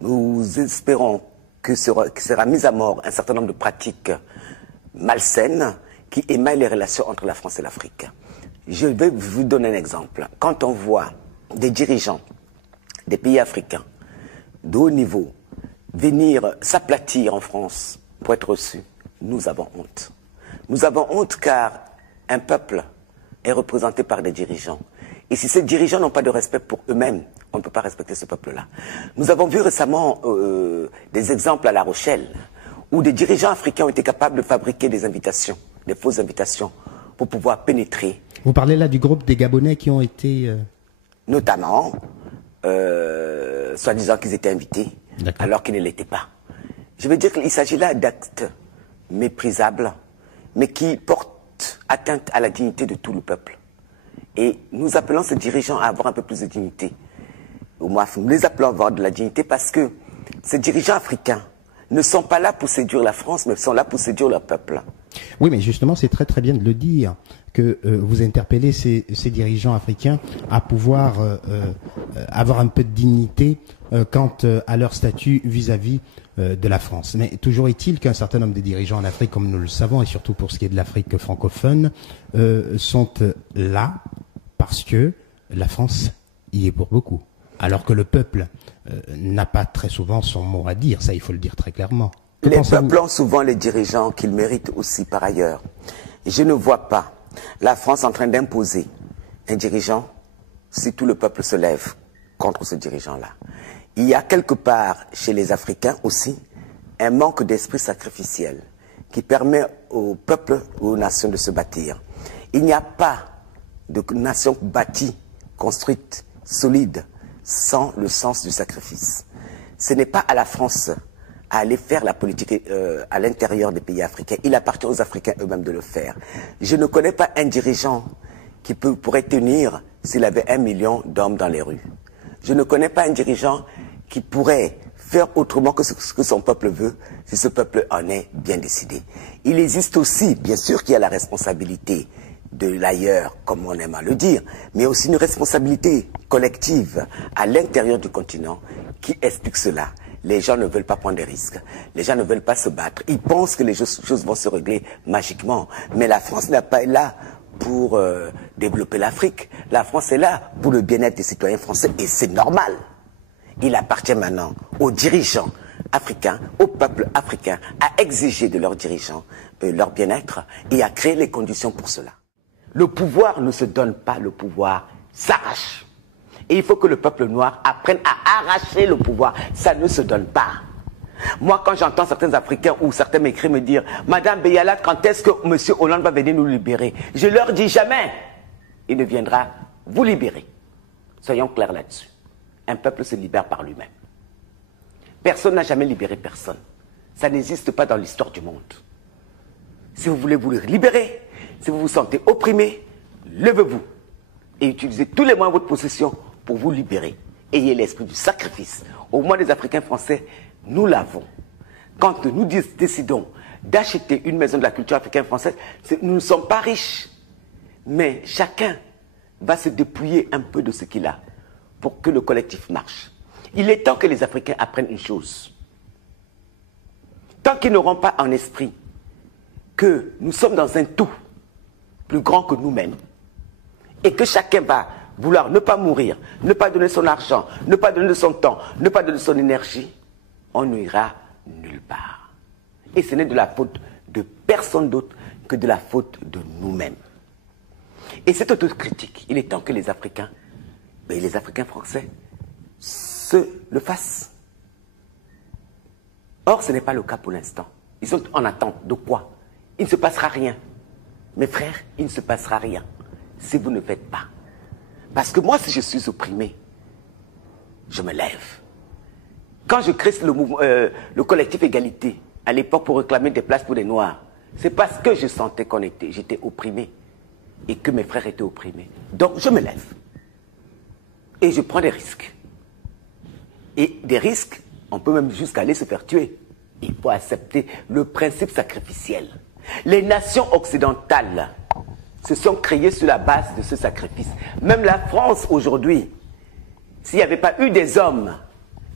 Nous espérons que sera mis à mort un certain nombre de pratiques malsaines qui émaillent les relations entre la France et l'Afrique. Je vais vous donner un exemple. Quand on voit des dirigeants des pays africains de haut niveau venir s'aplatir en France pour être reçus, nous avons honte. Nous avons honte car un peuple est représenté par des dirigeants. Et si ces dirigeants n'ont pas de respect pour eux-mêmes, on ne peut pas respecter ce peuple-là. Nous avons vu récemment des exemples à La Rochelle où des dirigeants africains ont été capables de fabriquer des invitations, des fausses invitations, pour pouvoir pénétrer. Vous parlez là du groupe des Gabonais qui ont été... Notamment, soi-disant qu'ils étaient invités, alors qu'ils ne l'étaient pas. Je veux dire qu'il s'agit là d'actes méprisables, mais qui portent atteinte à la dignité de tout le peuple. Et nous appelons ces dirigeants à avoir un peu plus de dignité. Au moins, nous les appelons à avoir de la dignité parce que ces dirigeants africains ne sont pas là pour séduire la France, mais sont là pour séduire leur peuple. Oui, mais justement, c'est très très bien de le dire, que vous interpellez ces dirigeants africains à pouvoir avoir un peu de dignité quant à leur statut vis-à-vis de la France. Mais toujours est-il qu'un certain nombre de dirigeants en Afrique, comme nous le savons, et surtout pour ce qui est de l'Afrique francophone, sont là parce que la France y est pour beaucoup. Alors que le peuple n'a pas très souvent son mot à dire, ça il faut le dire très clairement. Les peuples ont souvent les dirigeants qu'ils méritent aussi par ailleurs. Je ne vois pas la France en train d'imposer un dirigeant si tout le peuple se lève contre ce dirigeant-là. Il y a quelque part chez les Africains aussi un manque d'esprit sacrificiel qui permet au peuple, aux nations de se bâtir. Il n'y a pas de nation bâtie, construite, solide, sans le sens du sacrifice. Ce n'est pas à la France à aller faire la politique à l'intérieur des pays africains. Il appartient aux Africains eux-mêmes de le faire. Je ne connais pas un dirigeant qui pourrait tenir s'il avait 1 million d'hommes dans les rues. Je ne connais pas un dirigeant qui pourrait faire autrement que ce que son peuple veut, si ce peuple en est bien décidé. Il existe aussi, bien sûr qu'il y a la responsabilité de l'ailleurs, comme on aime à le dire, mais aussi une responsabilité collective à l'intérieur du continent qui explique cela. Les gens ne veulent pas prendre des risques. Les gens ne veulent pas se battre. Ils pensent que les choses vont se régler magiquement. Mais la France n'est pas là pour développer l'Afrique. La France est là pour le bien-être des citoyens français. Et c'est normal. Il appartient maintenant aux dirigeants africains, au peuple africain, à exiger de leurs dirigeants leur bien-être et à créer les conditions pour cela. Le pouvoir ne se donne pas, le pouvoir s'arrache. Et il faut que le peuple noir apprenne à arracher le pouvoir. Ça ne se donne pas. Moi, quand j'entends certains Africains ou certains m'écrivent me dire « Madame Beyala, quand est-ce que M. Hollande va venir nous libérer ?» Je leur dis jamais. Il ne viendra vous libérer. Soyons clairs là-dessus. Un peuple se libère par lui-même. Personne n'a jamais libéré personne. Ça n'existe pas dans l'histoire du monde. Si vous voulez vous libérer, si vous vous sentez opprimé, levez-vous et utilisez tous les moyens de votre possession pour vous libérer. Ayez l'esprit du sacrifice. Au moins les Africains français, nous l'avons. Quand nous décidons d'acheter une maison de la culture africaine française, nous ne sommes pas riches. Mais chacun va se dépouiller un peu de ce qu'il a pour que le collectif marche. Il est temps que les Africains apprennent une chose. Tant qu'ils n'auront pas en esprit que nous sommes dans un tout plus grand que nous-mêmes, et que chacun va vouloir ne pas mourir, ne pas donner son argent, ne pas donner son temps, ne pas donner son énergie, on n'ira nulle part. Et ce n'est de la faute de personne d'autre que de la faute de nous-mêmes. Et cette autocritique, il est temps que les Africains, et les Africains français, se le fassent. Or, ce n'est pas le cas pour l'instant. Ils sont en attente de quoi? Il ne se passera rien. Mes frères, il ne se passera rien si vous ne faites pas. Parce que moi, si je suis opprimé, je me lève. Quand je crée le collectif Égalité, à l'époque pour réclamer des places pour les Noirs, c'est parce que je sentais j'étais opprimé et que mes frères étaient opprimés. Donc, je me lève. Et je prends des risques. Et des risques, on peut même jusqu'à aller se faire tuer. Il faut accepter le principe sacrificiel. Les nations occidentales se sont créées sur la base de ce sacrifice. Même la France aujourd'hui, s'il n'y avait pas eu des hommes,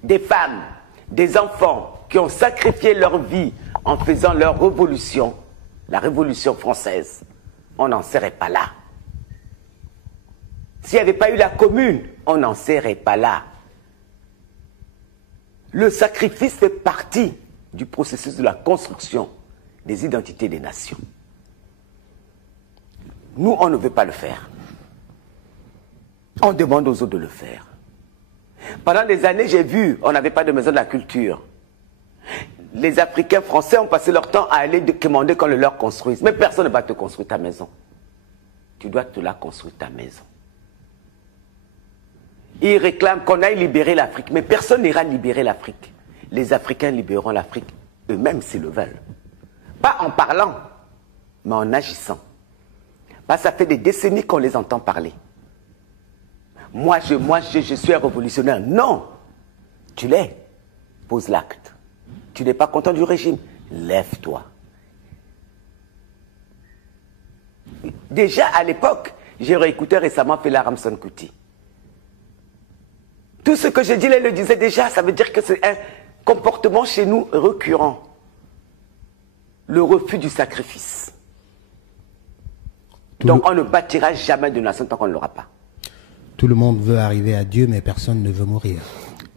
des femmes, des enfants qui ont sacrifié leur vie en faisant leur révolution, la révolution française, on n'en serait pas là. S'il n'y avait pas eu la commune, on n'en serait pas là. Le sacrifice fait partie du processus de la construction des identités des nations. Nous, on ne veut pas le faire. On demande aux autres de le faire. Pendant des années, j'ai vu, on n'avait pas de maison de la culture. Les Africains français ont passé leur temps à aller demander qu'on le leur construise. Mais personne ne va te construire ta maison. Tu dois te la construire ta maison. Ils réclament qu'on aille libérer l'Afrique. Mais personne n'ira libérer l'Afrique. Les Africains libéreront l'Afrique eux-mêmes s'ils le veulent. Pas en parlant, mais en agissant. Parce que ça fait des décennies qu'on les entend parler. Moi, je suis un révolutionnaire. Non, tu l'es. Pose l'acte. Tu n'es pas content du régime. Lève-toi. Déjà à l'époque, j'ai réécouté récemment Fela Ramson Kuti. Tout ce que j'ai dit, elle le disait déjà. Ça veut dire que c'est un comportement chez nous récurrent. Le refus du sacrifice. Donc on ne bâtira jamais de nation tant qu'on ne l'aura pas. Tout le monde veut arriver à Dieu, mais personne ne veut mourir.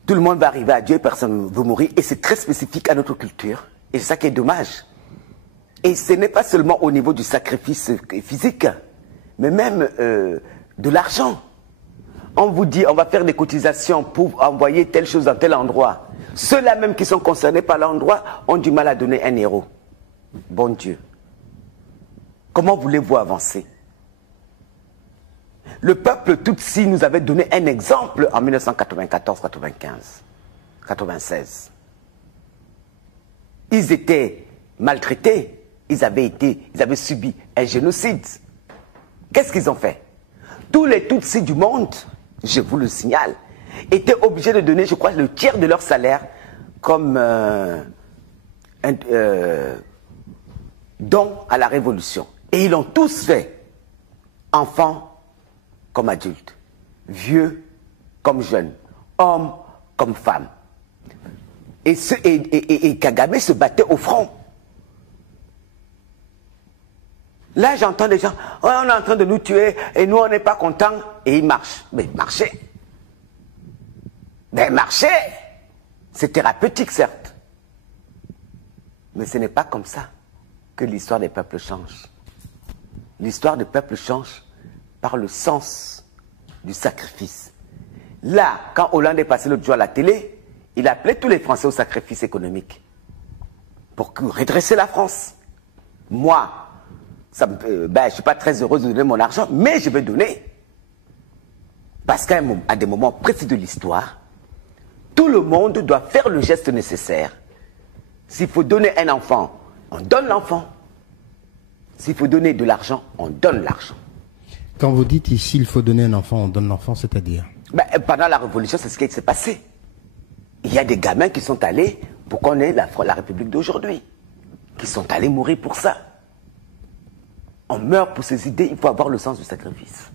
Tout le monde va arriver à Dieu, personne ne veut mourir. Et c'est très spécifique à notre culture. Et c'est ça qui est dommage. Et ce n'est pas seulement au niveau du sacrifice physique, mais même de l'argent. On vous dit, on va faire des cotisations pour envoyer telle chose dans tel endroit. Ceux-là même qui sont concernés par l'endroit ont du mal à donner 1 euro. Bon Dieu. Comment voulez-vous avancer? Le peuple Tutsi nous avait donné un exemple en 1994, 95, 96. Ils étaient maltraités, ils avaient subi un génocide. Qu'est-ce qu'ils ont fait? Tous les Tutsis du monde, je vous le signale, étaient obligés de donner, je crois, le tiers de leur salaire comme don à la révolution. Et ils l'ont tous fait, enfants comme adultes, vieux comme jeunes, hommes comme femmes. Et Kagame se battait au front. Là, j'entends des gens, oh, on est en train de nous tuer et nous, on n'est pas contents. Et ils marchent. Mais marcher. Mais marcher, c'est thérapeutique, certes. Mais ce n'est pas comme ça que l'histoire des peuples change. L'histoire des peuples change par le sens du sacrifice. Là, quand Hollande est passé l'autre jour à la télé, il appelait tous les Français au sacrifice économique pour redresser la France. Moi, je ne suis pas très heureuse de donner mon argent, mais je vais donner. Parce qu'à des moments précis de l'histoire, tout le monde doit faire le geste nécessaire. S'il faut donner un enfant, on donne l'enfant. S'il faut donner de l'argent, on donne l'argent. Quand vous dites ici, il faut donner un enfant, on donne l'enfant, c'est-à-dire? Pendant la Révolution, c'est ce qui s'est passé. Il y a des gamins qui sont allés pour qu'on ait la République d'aujourd'hui. Qui sont allés mourir pour ça. On meurt pour ces idées, il faut avoir le sens du sacrifice.